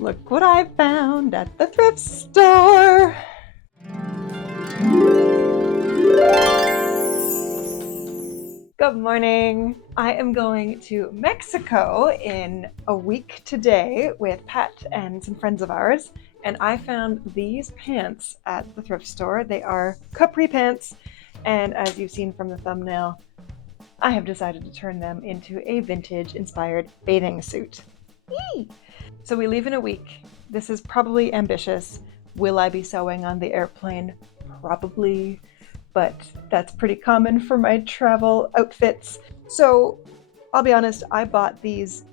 Look what I found at the thrift store. Good morning. I am going to Mexico in a week today with Pat and some friends of ours, and I found these pants at the thrift store. They are capri pants, and as you've seen from the thumbnail, I have decided to turn them into a vintage-inspired bathing suit. Yee! So we leave in a week. This is probably ambitious. Will I be sewing on the airplane? Probably, but that's pretty common for my travel outfits. So I'll be honest, I bought these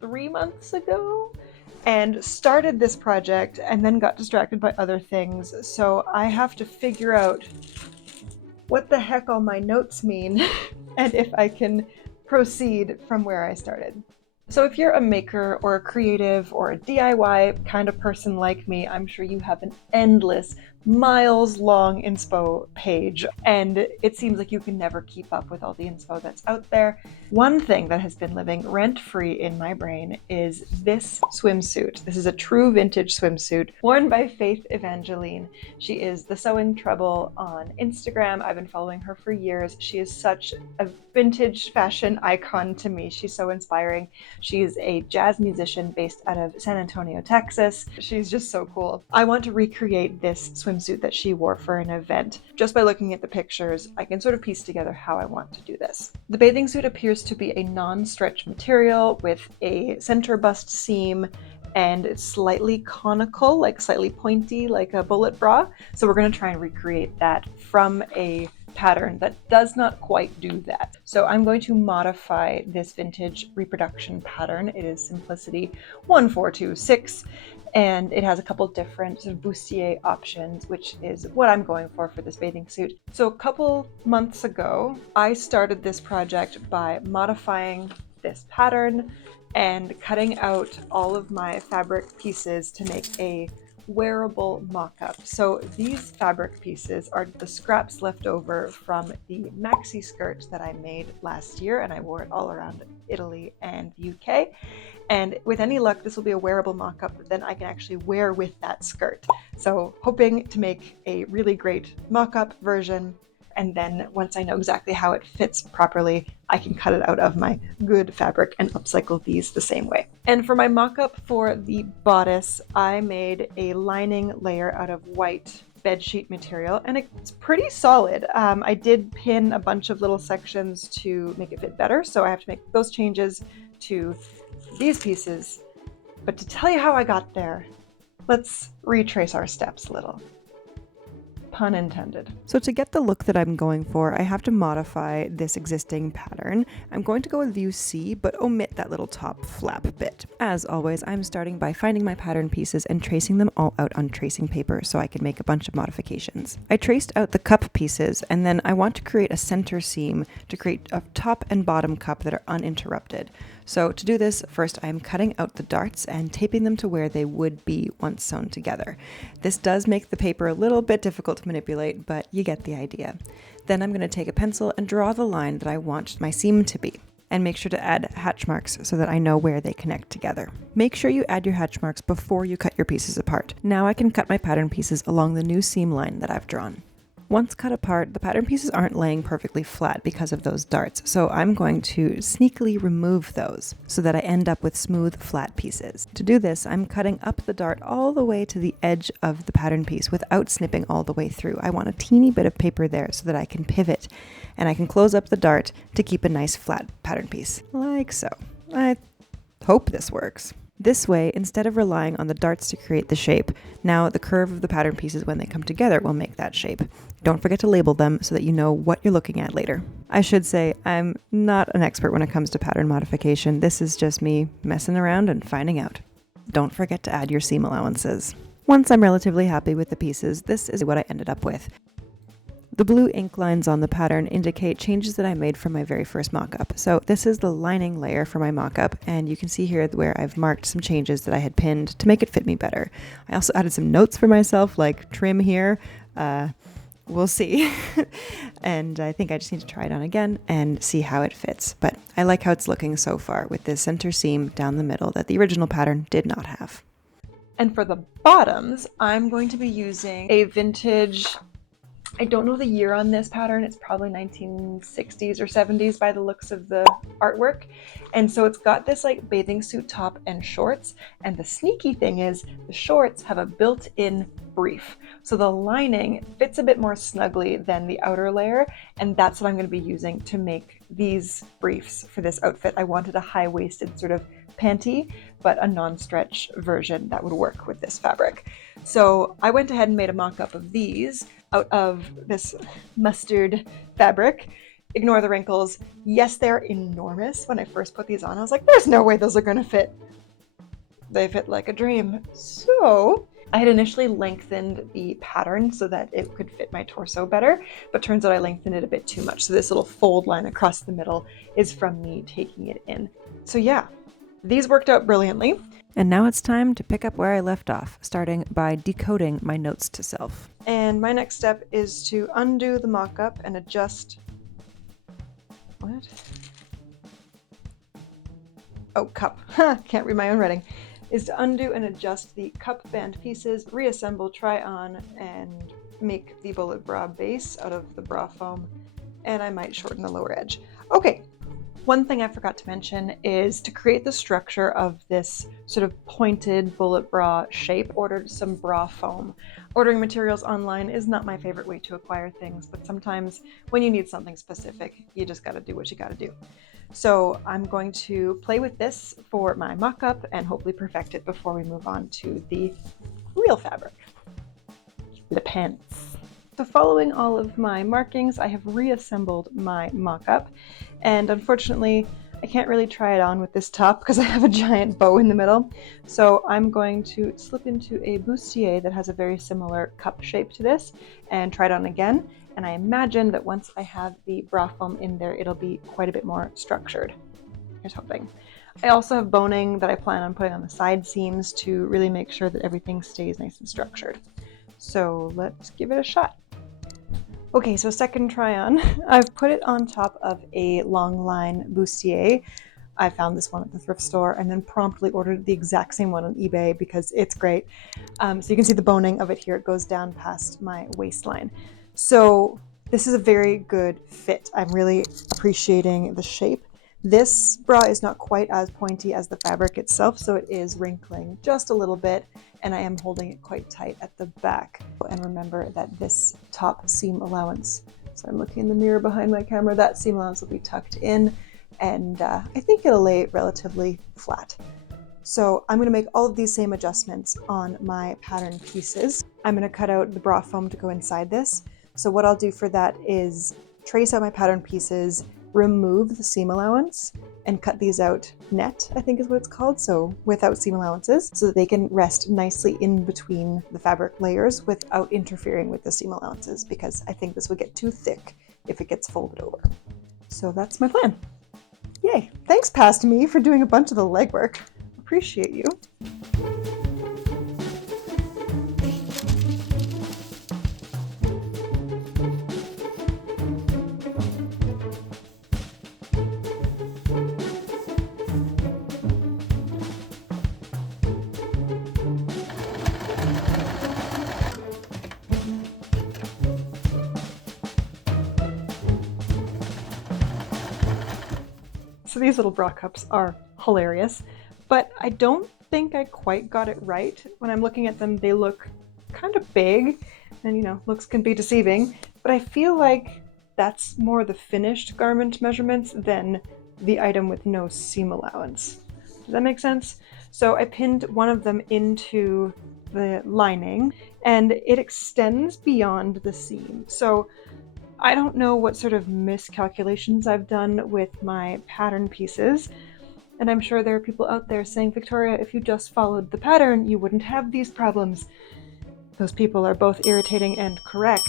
3 months ago and started this project and then got distracted by other things. So I have to figure out what the heck all my notes mean and if I can proceed from where I started. So if you're a maker or a creative or a DIY kind of person like me, I'm sure you have an endless, miles-long inspo page, and it seems like you can never keep up with all the inspo that's out there. One thing that has been living rent-free in my brain is this swimsuit. This is a true vintage swimsuit worn by Faith Evangeline. She is the Sewing Treble on Instagram. I've been following her for years. She is such a vintage fashion icon to me. She's so inspiring. She's a jazz musician based out of San Antonio, Texas. She's just so cool. I want to recreate this swimsuit that she wore for an event. Just by looking at the pictures, I can sort of piece together how I want to do this. The bathing suit appears to be a non-stretch material with a center bust seam, and it's slightly conical, like slightly pointy, like a bullet bra. So we're going to try and recreate that from a pattern that does not quite do that. So I'm going to modify this vintage reproduction pattern. It is Simplicity 1426, and it has a couple different sort of bustier options, which is what I'm going for this bathing suit. So a couple months ago, I started this project by modifying this pattern and cutting out all of my fabric pieces to make a wearable mock-up. So these fabric pieces are the scraps left over from the maxi skirt that I made last year, and I wore it all around Italy and UK. And with any luck, this will be a wearable mock-up that then I can actually wear with that skirt. So hoping to make a really great mock-up version, and then once I know exactly how it fits properly, I can cut it out of my good fabric and upcycle these the same way. And for my mock-up for the bodice, I made a lining layer out of white bedsheet material, and it's pretty solid. I did pin a bunch of little sections to make it fit better, so I have to make those changes to these pieces. But to tell you how I got there, let's retrace our steps a little. Pun intended. So to get the look that I'm going for, I have to modify this existing pattern. I'm going to go with view C, but omit that little top flap bit. As always, I'm starting by finding my pattern pieces and tracing them all out on tracing paper so I can make a bunch of modifications. I traced out the cup pieces, and then I want to create a center seam to create a top and bottom cup that are uninterrupted. So to do this, first I'm cutting out the darts and taping them to where they would be once sewn together. This does make the paper a little bit difficult to manipulate, but you get the idea. Then I'm going to take a pencil and draw the line that I want my seam to be, and make sure to add hatch marks so that I know where they connect together. Make sure you add your hatch marks before you cut your pieces apart. Now I can cut my pattern pieces along the new seam line that I've drawn. Once cut apart, the pattern pieces aren't laying perfectly flat because of those darts, so I'm going to sneakily remove those so that I end up with smooth, flat pieces. To do this, I'm cutting up the dart all the way to the edge of the pattern piece without snipping all the way through. I want a teeny bit of paper there so that I can pivot, and I can close up the dart to keep a nice flat pattern piece, like so. I hope this works. This way, instead of relying on the darts to create the shape, now the curve of the pattern pieces when they come together will make that shape. Don't forget to label them so that you know what you're looking at later. I should say, I'm not an expert when it comes to pattern modification. This is just me messing around and finding out. Don't forget to add your seam allowances. Once I'm relatively happy with the pieces, this is what I ended up with. The blue ink lines on the pattern indicate changes that I made from my very first mock-up. So this is the lining layer for my mock-up, and you can see here where I've marked some changes that I had pinned to make it fit me better. I also added some notes for myself, like trim here, we'll see. And I think I just need to try it on again and see how it fits. But I like how it's looking so far with this center seam down the middle that the original pattern did not have. And for the bottoms, I'm going to be using a vintage, I don't know the year on this pattern, it's probably 1960s or 70s by the looks of the artwork. And so it's got this like bathing suit top and shorts. And the sneaky thing is the shorts have a built-in brief. So the lining fits a bit more snugly than the outer layer. And that's what I'm going to be using to make these briefs for this outfit. I wanted a high-waisted sort of panty, but a non-stretch version that would work with this fabric. So I went ahead and made a mock-up of these out of this mustard fabric. Ignore the wrinkles. Yes, they're enormous. When I first put these on, I was like, there's no way those are gonna fit. They fit like a dream. So I had initially lengthened the pattern so that it could fit my torso better, but turns out I lengthened it a bit too much. So this little fold line across the middle is from me taking it in. So yeah, these worked out brilliantly. And now it's time to pick up where I left off, starting by decoding my notes to self. And my next step is to undo the mock-up and adjust... What? Oh, cup. Can't read my own writing. Is to undo and adjust the cup band pieces, reassemble, try on, and make the bullet bra base out of the bra foam. And I might shorten the lower edge. Okay. One thing I forgot to mention is to create the structure of this sort of pointed bullet bra shape, ordered some bra foam. Ordering materials online is not my favorite way to acquire things, but sometimes when you need something specific, you just gotta do what you gotta do. So I'm going to play with this for my mock-up and hopefully perfect it before we move on to the real fabric, the pants. So following all of my markings, I have reassembled my mock-up. And unfortunately, I can't really try it on with this top because I have a giant bow in the middle. So I'm going to slip into a bustier that has a very similar cup shape to this and try it on again. And I imagine that once I have the bra foam in there, it'll be quite a bit more structured. Here's hoping. I also have boning that I plan on putting on the side seams to really make sure that everything stays nice and structured. So let's give it a shot. Okay, so second try on. I've put it on top of a long line bustier. I found this one at the thrift store and then promptly ordered the exact same one on eBay because it's great. So you can see the boning of it here. It goes down past my waistline. So this is a very good fit. I'm really appreciating the shape. This bra is not quite as pointy as the fabric itself, so it is wrinkling just a little bit, and I am holding it quite tight at the back. And remember that this top seam allowance, so I'm looking in the mirror behind my camera, that seam allowance will be tucked in, and I think it'll lay relatively flat. So I'm going to make all of these same adjustments on my pattern pieces. I'm going to cut out the bra foam to go inside this. So what I'll do for that is trace out my pattern pieces, remove the seam allowance, and cut these out net, I think is what it's called, so without seam allowances, so that they can rest nicely in between the fabric layers without interfering with the seam allowances, because I think this would get too thick if it gets folded over. So that's my plan. Yay! Thanks, Past Me, for doing a bunch of the legwork. Appreciate you. So these little bra cups are hilarious, but I don't think I quite got it right. When I'm looking at them, they look kind of big, and you know, looks can be deceiving, but I feel like that's more the finished garment measurements than the item with no seam allowance. Does that make sense? So I pinned one of them into the lining, and it extends beyond the seam. So I don't know what sort of miscalculations I've done with my pattern pieces, and I'm sure there are people out there saying, Victoria, if you just followed the pattern, you wouldn't have these problems. Those people are both irritating and correct.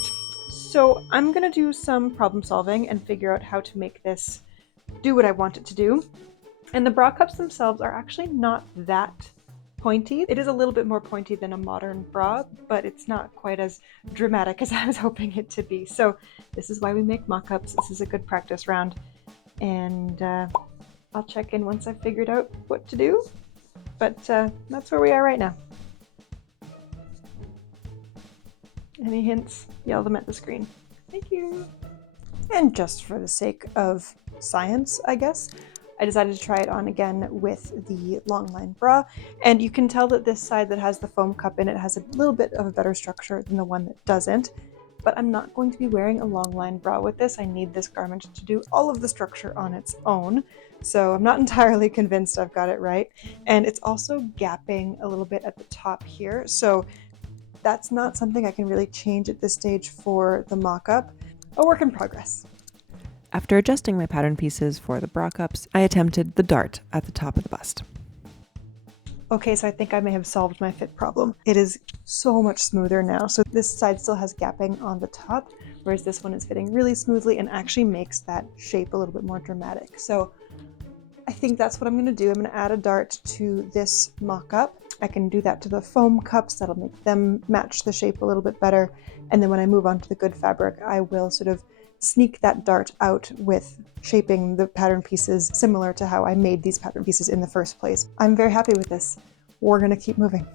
So I'm gonna do some problem solving and figure out how to make this do what I want it to do. And the bra cups themselves are actually not that pointy. It is a little bit more pointy than a modern bra, but it's not quite as dramatic as I was hoping it to be. So this is why we make mock-ups. This is a good practice round. And I'll check in once I've figured out what to do. But that's where we are right now. Any hints? Yell them at the screen. Thank you. And just for the sake of science, I guess, I decided to try it on again with the long line bra. And you can tell that this side that has the foam cup in it has a little bit of a better structure than the one that doesn't. But I'm not going to be wearing a long line bra with this. I need this garment to do all of the structure on its own. So I'm not entirely convinced I've got it right. And it's also gapping a little bit at the top here. So that's not something I can really change at this stage for the mock-up. A work in progress. After adjusting my pattern pieces for the bra cups, I attempted the dart at the top of the bust. Okay, so I think I may have solved my fit problem. It is so much smoother now. So this side still has gapping on the top, whereas this one is fitting really smoothly and actually makes that shape a little bit more dramatic. So I think that's what I'm going to do. I'm going to add a dart to this mock-up. I can do that to the foam cups. That'll make them match the shape a little bit better. And then when I move on to the good fabric, I will sort of sneak that dart out with shaping the pattern pieces similar to how I made these pattern pieces in the first place. I'm very happy with this. We're going to keep moving.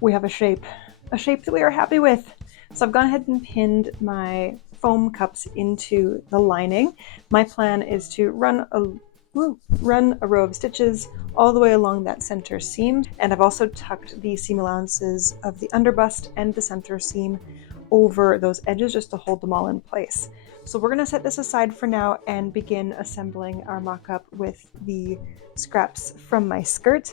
We have a shape that we are happy with. So I've gone ahead and pinned my foam cups into the lining. My plan is to run a row of stitches all the way along that center seam, and I've also tucked the seam allowances of the underbust and the center seam over those edges just to hold them all in place. So we're going to set this aside for now and begin assembling our mock-up with the scraps from my skirt.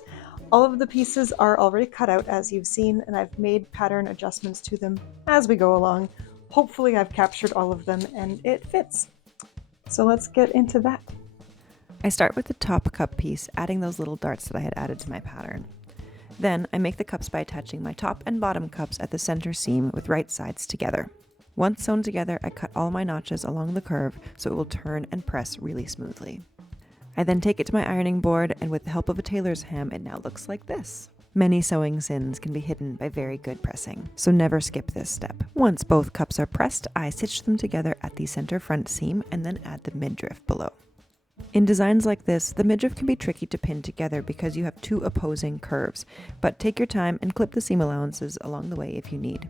All of the pieces are already cut out, as you've seen, and I've made pattern adjustments to them as we go along. Hopefully I've captured all of them and it fits. So let's get into that. I start with the top cup piece, adding those little darts that I had added to my pattern. Then I make the cups by attaching my top and bottom cups at the center seam with right sides together. Once sewn together, I cut all my notches along the curve so it will turn and press really smoothly. I then take it to my ironing board, and with the help of a tailor's ham, it now looks like this. Many sewing sins can be hidden by very good pressing, so never skip this step. Once both cups are pressed, I stitch them together at the center front seam and then add the midriff below. In designs like this, the midriff can be tricky to pin together because you have two opposing curves, but take your time and clip the seam allowances along the way if you need.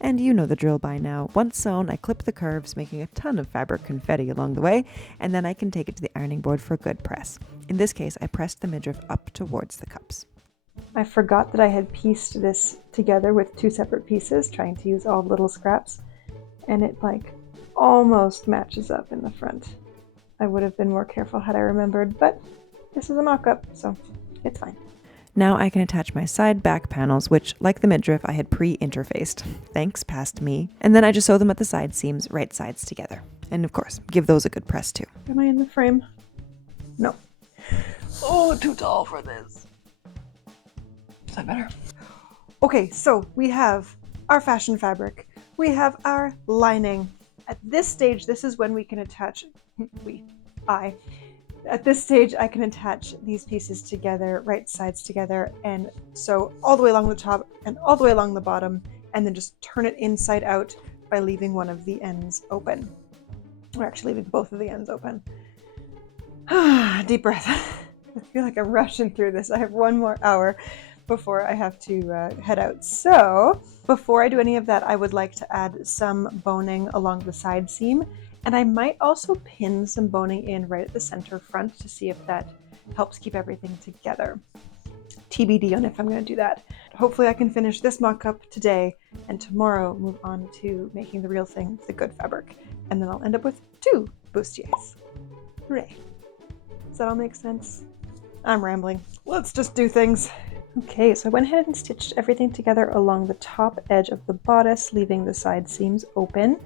And you know the drill by now. Once sewn, I clip the curves, making a ton of fabric confetti along the way, and then I can take it to the ironing board for a good press. In this case, I pressed the midriff up towards the cups. I forgot that I had pieced this together with two separate pieces, trying to use all the little scraps, and it almost matches up in the front. I would have been more careful had I remembered, but this is a mock-up, so it's fine. Now I can attach my side back panels, which, like the midriff, I had pre-interfaced. Thanks, past me. And then I just sew them at the side seams, right sides together. And of course, give those a good press too. Am I in the frame? No. Oh, too tall for this. Is that better? Okay, so we have our fashion fabric. We have our lining. At this stage, this is when we can attach, At this stage, I can attach these pieces together, right sides together, and sew all the way along the top and all the way along the bottom, and then just turn it inside out by leaving one of the ends open. Or actually leaving both of the ends open. Deep breath. I feel like I'm rushing through this. I have one more hour before I have to head out. So before I do any of that, I would like to add some boning along the side seam. And I might also pin some boning in right at the center front to see if that helps keep everything together. TBD on if I'm going to do that. Hopefully I can finish this mock-up today and tomorrow move on to making the real thing, the good fabric. And then I'll end up with 2 bustiers. Hooray. Does that all make sense? I'm rambling. Let's just do things. Okay, so I went ahead and stitched everything together along the top edge of the bodice, leaving the side seams open.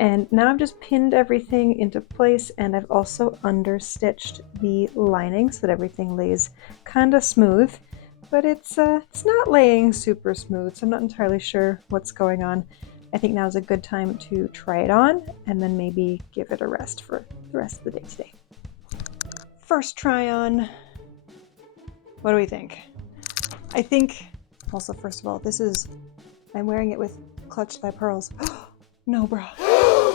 And now I've just pinned everything into place, and I've also understitched the lining so that everything lays kind of smooth, but it's not laying super smooth, so I'm not entirely sure what's going on. I think now is a good time to try it on and then maybe give it a rest for the rest of the day today. First try on. What do we think? I think, also first of all, I'm wearing it with Clutch Thy Pearls. No bra.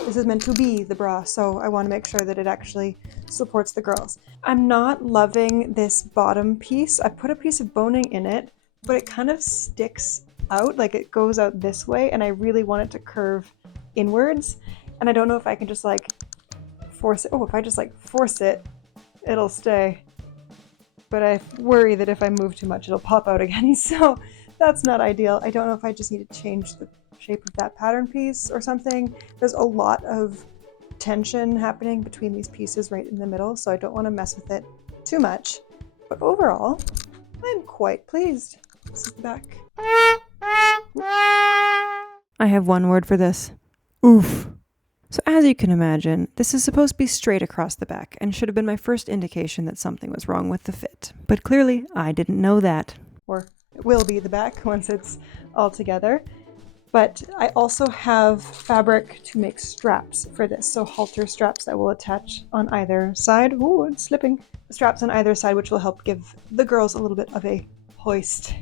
This is meant to be the bra, so I want to make sure that it actually supports the girls. I'm not loving this bottom piece. I put a piece of boning in it, but it kind of sticks out, like it goes out this way, and I really want it to curve inwards. And I don't know if I can just like force it. Oh, if I just like force it, it'll stay. But I worry that if I move too much, it'll pop out again. So that's not ideal. I don't know if I just need to change the shape of that pattern piece or something. There's a lot of tension happening between these pieces right in the middle, so I don't want to mess with it too much. But overall, I'm quite pleased. This is the back. I have one word for this. Oof. So as you can imagine, this is supposed to be straight across the back and should have been my first indication that something was wrong with the fit. But clearly, I didn't know that. Or it will be the back once it's all together. But I also have fabric to make straps for this. So halter straps that will attach on either side. Ooh, it's slipping. Straps on either side, which will help give the girls a little bit of a hoist.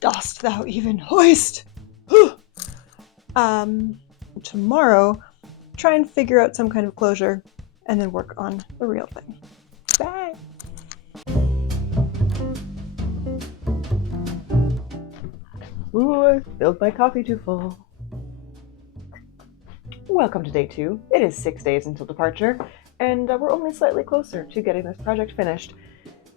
Dost thou even hoist? Tomorrow, try and figure out some kind of closure and then work on the real thing. Bye. Ooh, I filled my coffee too full. Welcome to day 2. It is 6 days until departure, and we're only slightly closer to getting this project finished.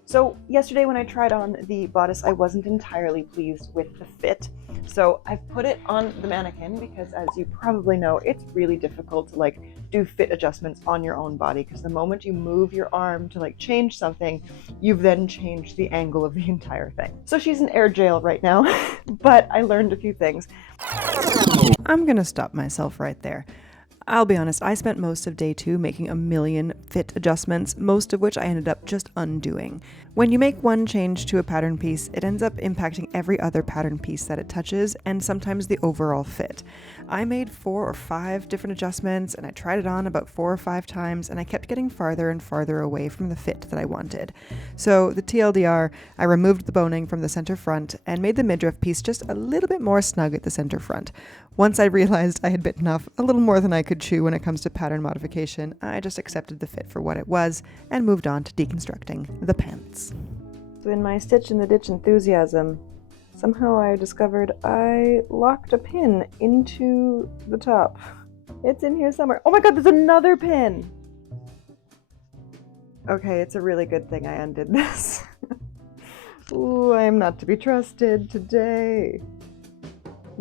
So yesterday when I tried on the bodice, I wasn't entirely pleased with the fit. So I've put it on the mannequin because, as you probably know, it's really difficult to do fit adjustments on your own body, because the moment you move your arm to change something, you've then changed the angle of the entire thing. So she's in air jail right now, but I learned a few things. I'm gonna stop myself right there. I'll be honest, I spent most of day 2 making a million fit adjustments, most of which I ended up just undoing. When you make one change to a pattern piece, it ends up impacting every other pattern piece that it touches, and sometimes the overall fit. I made 4 or 5 different adjustments, and I tried it on about 4 or 5 times, and I kept getting farther and farther away from the fit that I wanted. So the TLDR, I removed the boning from the center front and made the midriff piece just a little bit more snug at the center front. Once I realized I had bitten off a little more than I could chew when it comes to pattern modification, I just accepted the fit for what it was and moved on to deconstructing the pants. So in my stitch in the ditch enthusiasm, somehow I discovered I locked a pin into the top. It's in here somewhere. Oh my god, there's another pin! Okay, it's a really good thing I undid this. Ooh, I am not to be trusted today.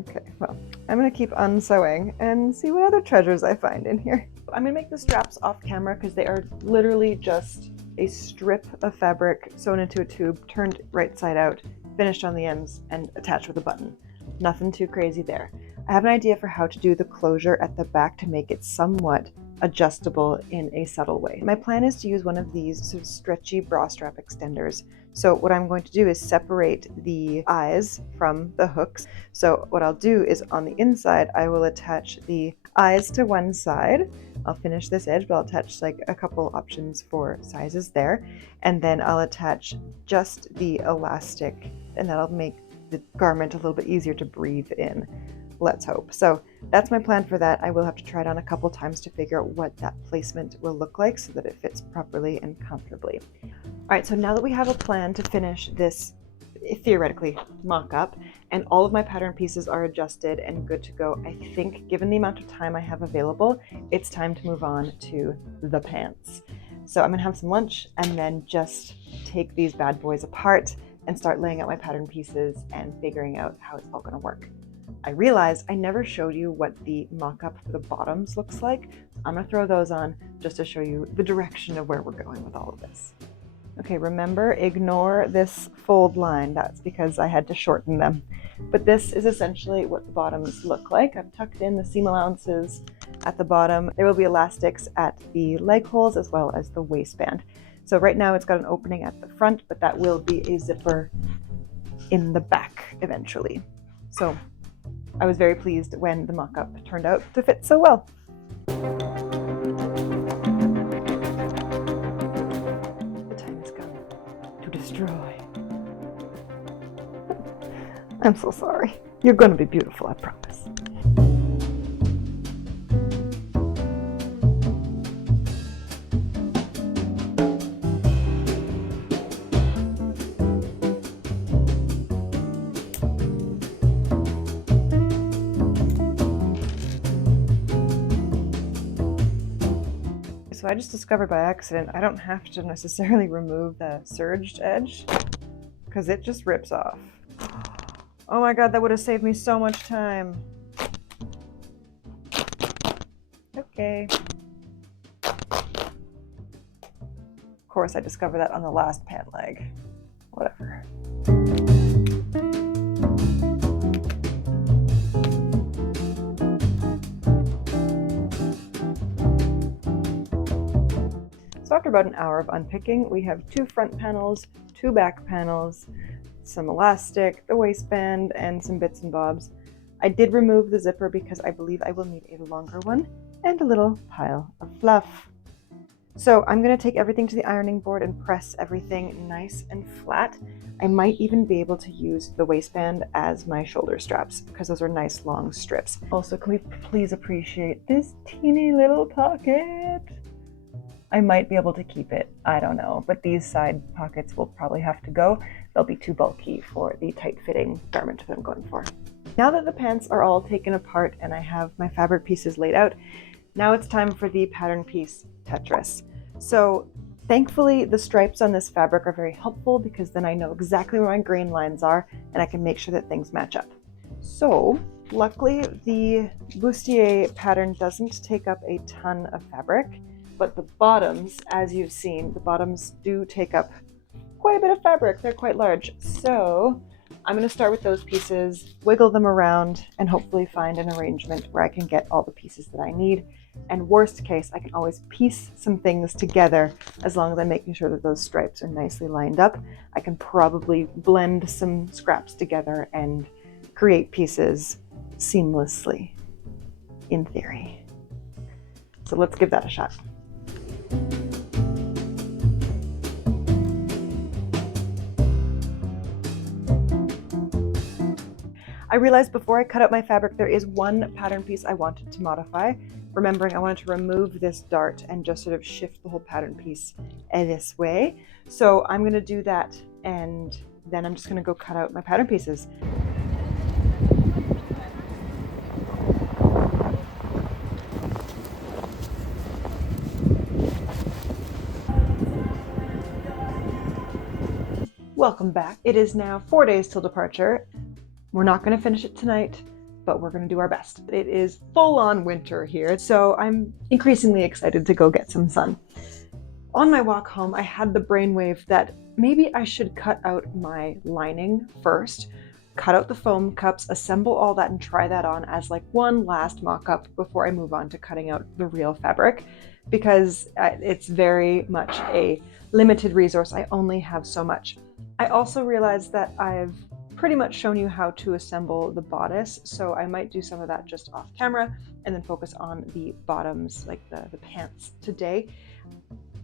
Okay, well, I'm going to keep unsewing and see what other treasures I find in here. I'm going to make the straps off camera because they are literally just a strip of fabric sewn into a tube, turned right side out, finished on the ends, and attached with a button. Nothing too crazy there. I have an idea for how to do the closure at the back to make it somewhat adjustable in a subtle way. My plan is to use one of these sort of stretchy bra strap extenders. So what I'm going to do is separate the eyes from the hooks. So what I'll do is on the inside, I will attach the eyes to one side. I'll finish this edge, but I'll attach a couple options for sizes there. And then I'll attach just the elastic, and that'll make the garment a little bit easier to breathe in. Let's hope. So that's my plan for that. I will have to try it on a couple times to figure out what that placement will look like so that it fits properly and comfortably. All right, so now that we have a plan to finish this theoretically mock-up and all of my pattern pieces are adjusted and good to go, I think given the amount of time I have available, it's time to move on to the pants. So I'm gonna have some lunch and then just take these bad boys apart and start laying out my pattern pieces and figuring out how it's all gonna work. I realized I never showed you what the mock-up for the bottoms looks like. I'm gonna throw those on just to show you the direction of where we're going with all of this. Okay, remember, ignore this fold line. That's because I had to shorten them. But this is essentially what the bottoms look like. I've tucked in the seam allowances at the bottom. There will be elastics at the leg holes as well as the waistband. So right now it's got an opening at the front, but that will be a zipper in the back eventually. So I was very pleased when the mock-up turned out to fit so well. The time has come to destroy I'm so sorry. You're going to be beautiful, I promise. So I just discovered by accident I don't have to necessarily remove the serged edge because it just rips off. Oh my god, that would have saved me so much time. Okay. Of course, I discovered that on the last pant leg. Whatever. So after about an hour of unpicking, we have 2 front panels, 2 back panels, some elastic, the waistband, and some bits and bobs. I did remove the zipper because I believe I will need a longer one, and a little pile of fluff. So I'm going to take everything to the ironing board and press everything nice and flat. I might even be able to use the waistband as my shoulder straps because those are nice long strips. Also, can we please appreciate this teeny little pocket? I might be able to keep it, I don't know, but these side pockets will probably have to go. They'll be too bulky for the tight-fitting garment that I'm going for. Now that the pants are all taken apart and I have my fabric pieces laid out, now it's time for the pattern piece Tetris. So thankfully the stripes on this fabric are very helpful because then I know exactly where my grain lines are and I can make sure that things match up. So luckily the bustier pattern doesn't take up a ton of fabric, but the bottoms, as you've seen, the bottoms do take up quite a bit of fabric. They're quite large. So I'm going to start with those pieces, wiggle them around, and hopefully find an arrangement where I can get all the pieces that I need. And worst case, I can always piece some things together as long as I'm making sure that those stripes are nicely lined up. I can probably blend some scraps together and create pieces seamlessly, in theory. So let's give that a shot. I realized before I cut out my fabric, there is one pattern piece I wanted to modify. Remembering I wanted to remove this dart and just sort of shift the whole pattern piece this way. So I'm gonna do that and then I'm just gonna go cut out my pattern pieces. Welcome back. It is now 4 days till departure. We're not going to finish it tonight, but we're going to do our best. It is full-on winter here, so I'm increasingly excited to go get some sun. On my walk home, I had the brainwave that maybe I should cut out my lining first, cut out the foam cups, assemble all that, and try that on as like one last mock-up before I move on to cutting out the real fabric, because it's very much a limited resource. I only have so much. I also realized that I've pretty much shown you how to assemble the bodice, so I might do some of that just off camera and then focus on the bottoms, like the pants today.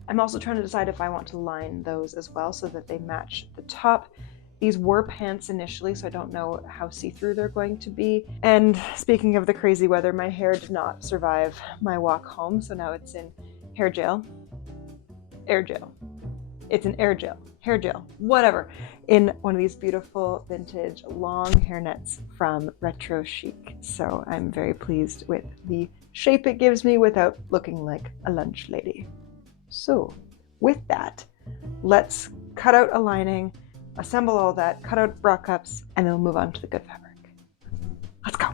I'm also trying to decide if I want to line those as well so that they match the top. These were pants initially, so I don't know how see-through they're going to be. And speaking of the crazy weather, my hair did not survive my walk home, so now it's in hair gel. Air gel. It's an air gel. Hair gel, whatever, in one of these beautiful vintage long hairnets from Retro Chic. So I'm very pleased with the shape it gives me without looking like a lunch lady. So with that, let's cut out a lining, assemble all that, cut out bra cups, and then we'll move on to the good fabric. Let's go.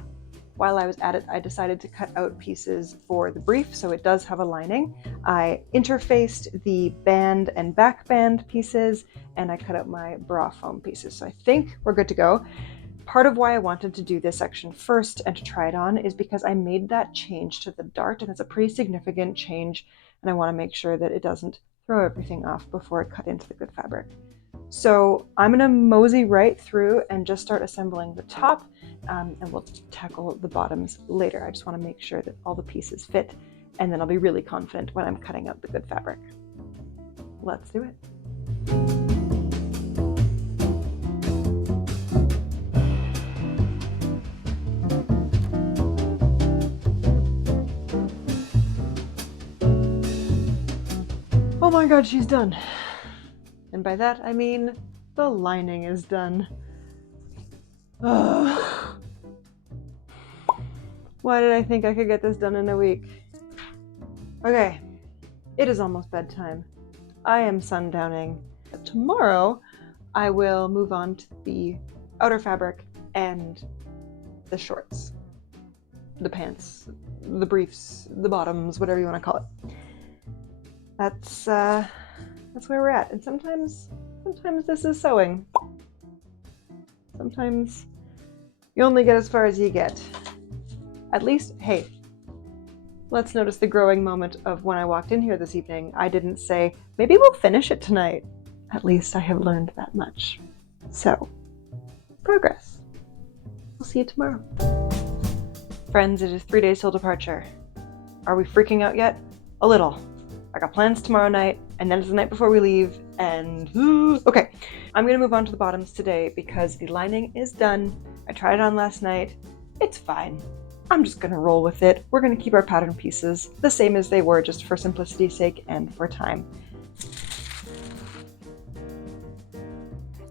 While I was at it, I decided to cut out pieces for the brief, so it does have a lining. I interfaced the band and back band pieces, and I cut out my bra foam pieces. So I think we're good to go. Part of why I wanted to do this section first and to try it on is because I made that change to the dart, and it's a pretty significant change, and I want to make sure that it doesn't throw everything off before I cut into the good fabric. So I'm going to mosey right through and just start assembling the top, and we'll tackle the bottoms later. I just want to make sure that all the pieces fit, and then I'll be really confident when I'm cutting out the good fabric. Let's do it. my god, she's done. And by that, I mean the lining is done. Ugh. Why did I think I could get this done in a week? Okay, it is almost bedtime. I am sundowning. Tomorrow, I will move on to the outer fabric and the shorts, the pants, the briefs, the bottoms, whatever you want to call it. That's where we're at. And sometimes this is sewing. Sometimes you only get as far as you get. At least, hey, let's notice the growing moment of when I walked in here this evening. I didn't say, maybe we'll finish it tonight. At least I have learned that much. So, progress. I'll see you tomorrow. Friends, it is 3 days till departure. Are we freaking out yet? A little. I got plans tomorrow night, and then it's the night before we leave, and okay. I'm gonna move on to the bottoms today because the lining is done. I tried it on last night. It's fine. I'm just gonna roll with it. We're gonna keep our pattern pieces the same as they were, just for simplicity's sake and for time.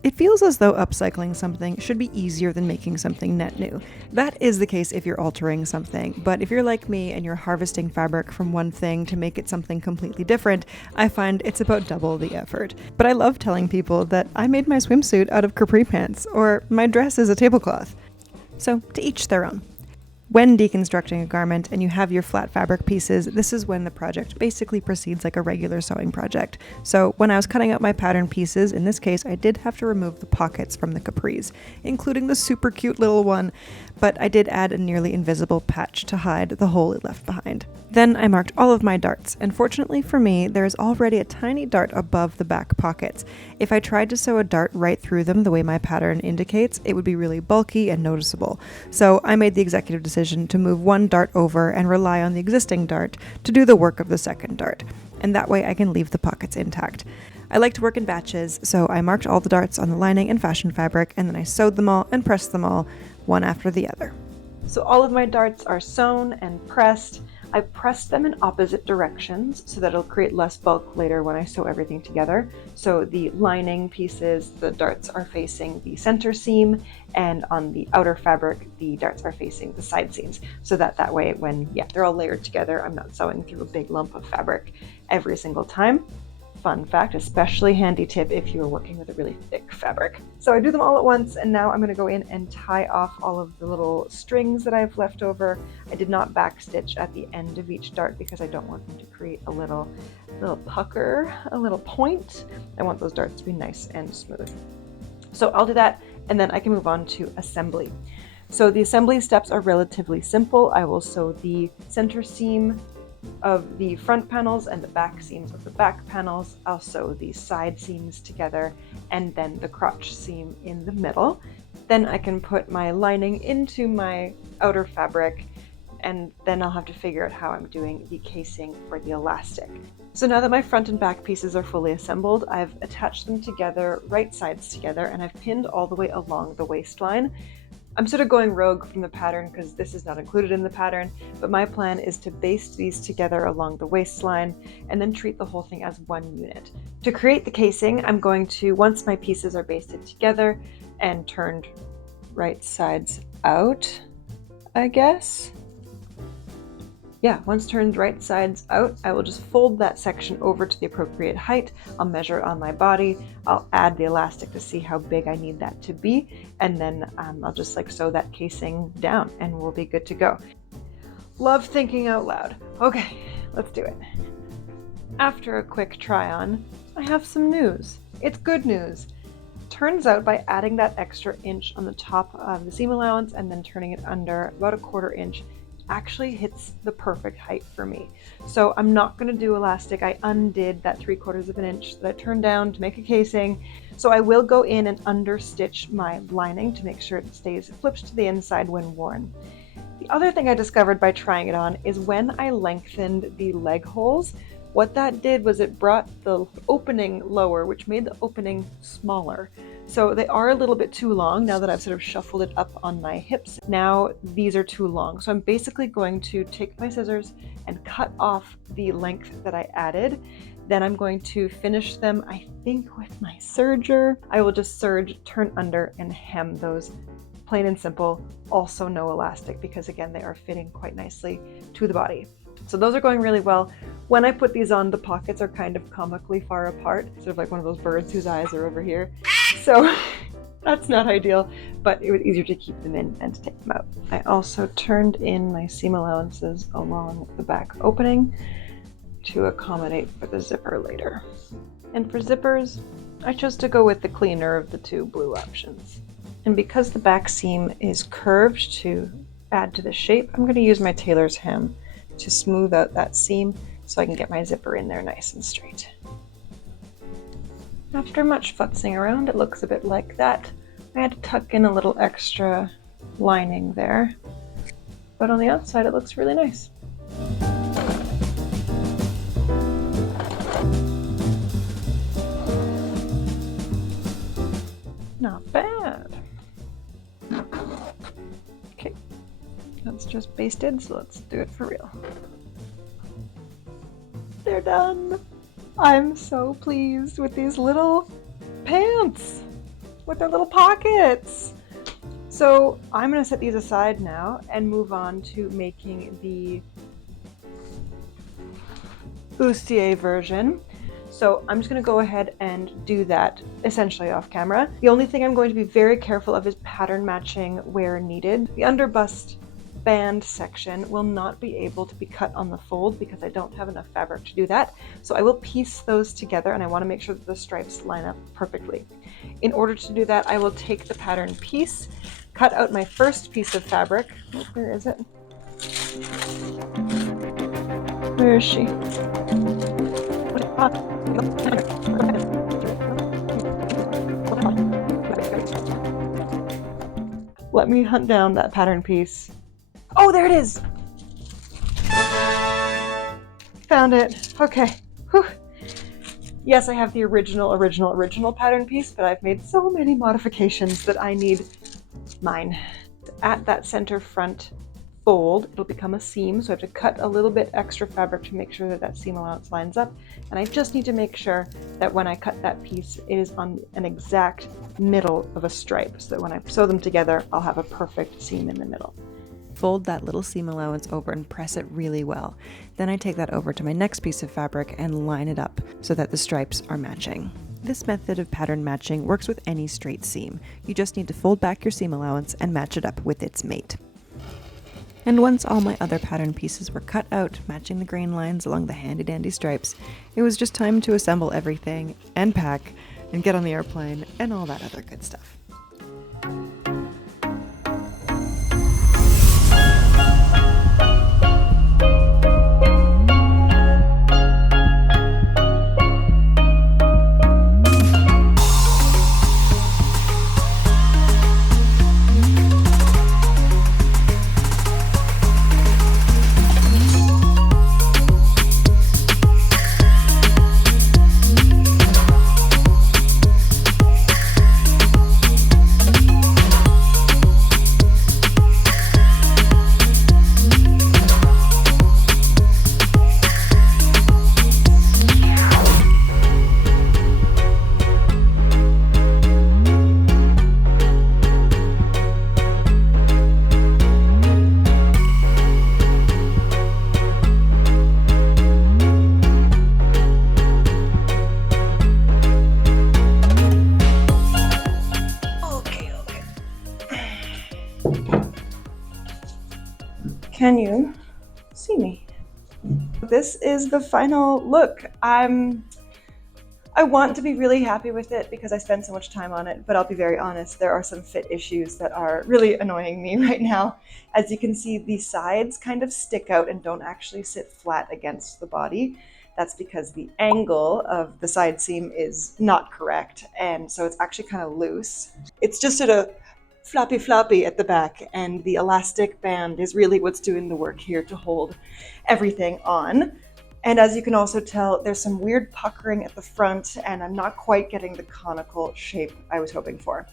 It feels as though upcycling something should be easier than making something net new. That is the case if you're altering something, but if you're like me and you're harvesting fabric from one thing to make it something completely different, I find it's about double the effort. But I love telling people that I made my swimsuit out of capri pants, or my dress is a tablecloth. So, to each their own. When deconstructing a garment and you have your flat fabric pieces, this is when the project basically proceeds like a regular sewing project. So when I was cutting out my pattern pieces, in this case I did have to remove the pockets from the capris, including the super cute little one, but I did add a nearly invisible patch to hide the hole it left behind. Then I marked all of my darts, and fortunately for me, there is already a tiny dart above the back pockets. If I tried to sew a dart right through them the way my pattern indicates, it would be really bulky and noticeable. So I made the executive decision to move one dart over and rely on the existing dart to do the work of the second dart, and that way I can leave the pockets intact. I like to work in batches, so I marked all the darts on the lining and fashion fabric, and then I sewed them all and pressed them all, one after the other. So all of my darts are sewn and pressed. I pressed them in opposite directions so that it'll create less bulk later when I sew everything together. So the lining pieces, the darts are facing the center seam, and on the outer fabric, the darts are facing the side seams. So that way when, they're all layered together, I'm not sewing through a big lump of fabric every single time. Fun fact, especially handy tip if you are working with a really thick fabric. So I do them all at once, and now I'm going to go in and tie off all of the little strings that I've left over. I did not backstitch at the end of each dart because I don't want them to create a little pucker, a little point. I want those darts to be nice and smooth. So I'll do that, and then I can move on to assembly. So the assembly steps are relatively simple. I will sew the center seam of the front panels and the back seams of the back panels. I'll sew the side seams together and then the crotch seam in the middle. Then I can put my lining into my outer fabric, and then I'll have to figure out how I'm doing the casing for the elastic. So now that my front and back pieces are fully assembled, I've attached them together, right sides together, and I've pinned all the way along the waistline. I'm sort of going rogue from the pattern because this is not included in the pattern, but my plan is to baste these together along the waistline and then treat the whole thing as one unit. To create the casing, I'm going to, once my pieces are basted together and turned right sides out, I guess. Once turned right sides out, I will just fold that section over to the appropriate height. I'll measure it on my body. I'll add the elastic to see how big I need that to be, and then I'll just sew that casing down and we'll be good to go. Love thinking out loud. Okay, let's do it. After a quick try on, I have some news. It's good news. Turns out by adding that extra inch on the top of the seam allowance and then turning it under about a 1/4 inch, actually hits the perfect height for me. So I'm not going to do elastic. I undid that 3/4 of an inch that I turned down to make a casing. So I will go in and understitch my lining to make sure it stays flipped to the inside when worn. The other thing I discovered by trying it on is when I lengthened the leg holes, what that did was it brought the opening lower, which made the opening smaller. So they are a little bit too long now that I've sort of shuffled it up on my hips. Now these are too long. So I'm basically going to take my scissors and cut off the length that I added. Then I'm going to finish them, I think, with my serger. I will just serge, turn under, and hem those, plain and simple. Also no elastic, because again, they are fitting quite nicely to the body. So those are going really well. When I put these on, the pockets are kind of comically far apart, sort of like one of those birds whose eyes are over here. So that's not ideal, but it was easier to keep them in and to take them out. I also turned in my seam allowances along the back opening to accommodate for the zipper later. And for zippers, I chose to go with the cleaner of the two blue options. And because the back seam is curved to add to the shape, I'm going to use my tailor's hem to smooth out that seam so I can get my zipper in there nice and straight. After much futzing around, it looks a bit like that. I had to tuck in a little extra lining there, but on the outside it looks really nice. Not bad. Okay, that's just basted, so let's do it for real. They're done! I'm so pleased with these little pants with their little pockets. So I'm going to set these aside now and move on to making the bustier version. So I'm just going to go ahead and do that essentially off camera. The only thing I'm going to be very careful of is pattern matching where needed. The underbust band section will not be able to be cut on the fold because I don't have enough fabric to do that. So I will piece those together, and I want to make sure that the stripes line up perfectly. In order to do that, I will take the pattern piece, cut out my first piece of fabric. Oh, where is it? Where is she? Let me hunt down that pattern piece. Oh, there it is! Found it. Okay. Whew. Yes, I have the original pattern piece, but I've made so many modifications that I need mine. At that center front fold, it'll become a seam, so I have to cut a little bit extra fabric to make sure that that seam allowance lines up. And I just need to make sure that when I cut that piece, it is on an exact middle of a stripe, so that when I sew them together, I'll have a perfect seam in the middle. Fold that little seam allowance over and press it really well. Then I take that over to my next piece of fabric and line it up so that the stripes are matching. This method of pattern matching works with any straight seam. You just need to fold back your seam allowance and match it up with its mate. And once all my other pattern pieces were cut out, matching the grain lines along the handy-dandy stripes, it was just time to assemble everything and pack and get on the airplane and all that other good stuff. Can you see me? This is the final look. I want to be really happy with it because I spend so much time on it, but I'll be very honest, there are some fit issues that are really annoying me right now. As you can see, the sides kind of stick out and don't actually sit flat against the body. That's because the angle of the side seam is not correct, and so it's actually kind of loose. It's just sort of floppy at the back, and the elastic band is really what's doing the work here to hold everything on. And as you can also tell, there's some weird puckering at the front, and I'm not quite getting the conical shape I was hoping for.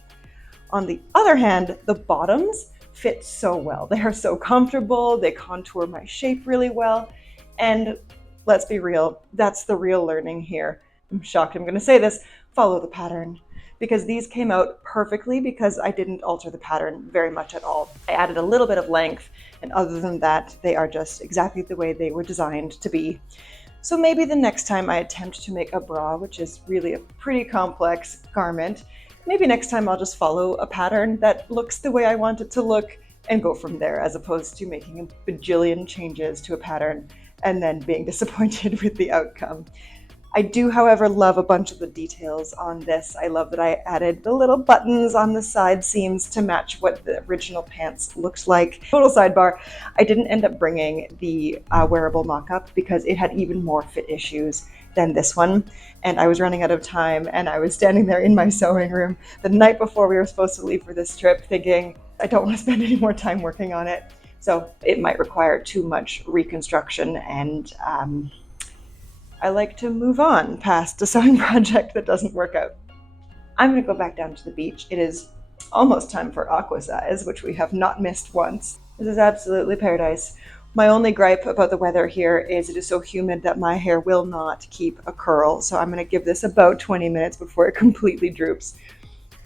On the other hand, the bottoms fit so well. They are so comfortable, they contour my shape really well, and let's be real, that's the real learning here. I'm shocked I'm going to say this, follow the pattern. Because these came out perfectly because I didn't alter the pattern very much at all. I added a little bit of length, and other than that, they are just exactly the way they were designed to be. So maybe the next time I attempt to make a bra, which is really a pretty complex garment, maybe next time I'll just follow a pattern that looks the way I want it to look and go from there, as opposed to making a bajillion changes to a pattern and then being disappointed with the outcome. I do, however, love a bunch of the details on this. I love that I added the little buttons on the side seams to match what the original pants looked like. Total sidebar, I didn't end up bringing the wearable mock-up because it had even more fit issues than this one. And I was running out of time, and I was standing there in my sewing room the night before we were supposed to leave for this trip thinking, I don't want to spend any more time working on it. So it might require too much reconstruction, and I like to move on past a sewing project that doesn't work out. I'm going to go back down to the beach. It is almost time for aqua size, which we have not missed once. This is absolutely paradise. My only gripe about the weather here is it is so humid that my hair will not keep a curl, so I'm going to give this about 20 minutes before it completely droops.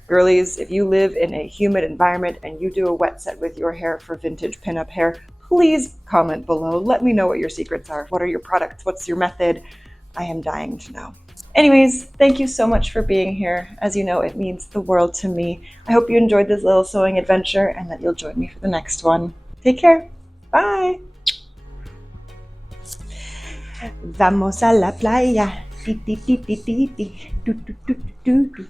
Girlies, if you live in a humid environment and you do a wet set with your hair for vintage pinup hair, please comment below. Let me know what your secrets are. What are your products? What's your method? I am dying to know. Anyways, thank you so much for being here. As you know, it means the world to me. I hope you enjoyed this little sewing adventure and that you'll join me for the next one. Take care. Bye. Vamos a la playa. Ti, ti, ti, ti, ti, ti. Du, du, du, du, du.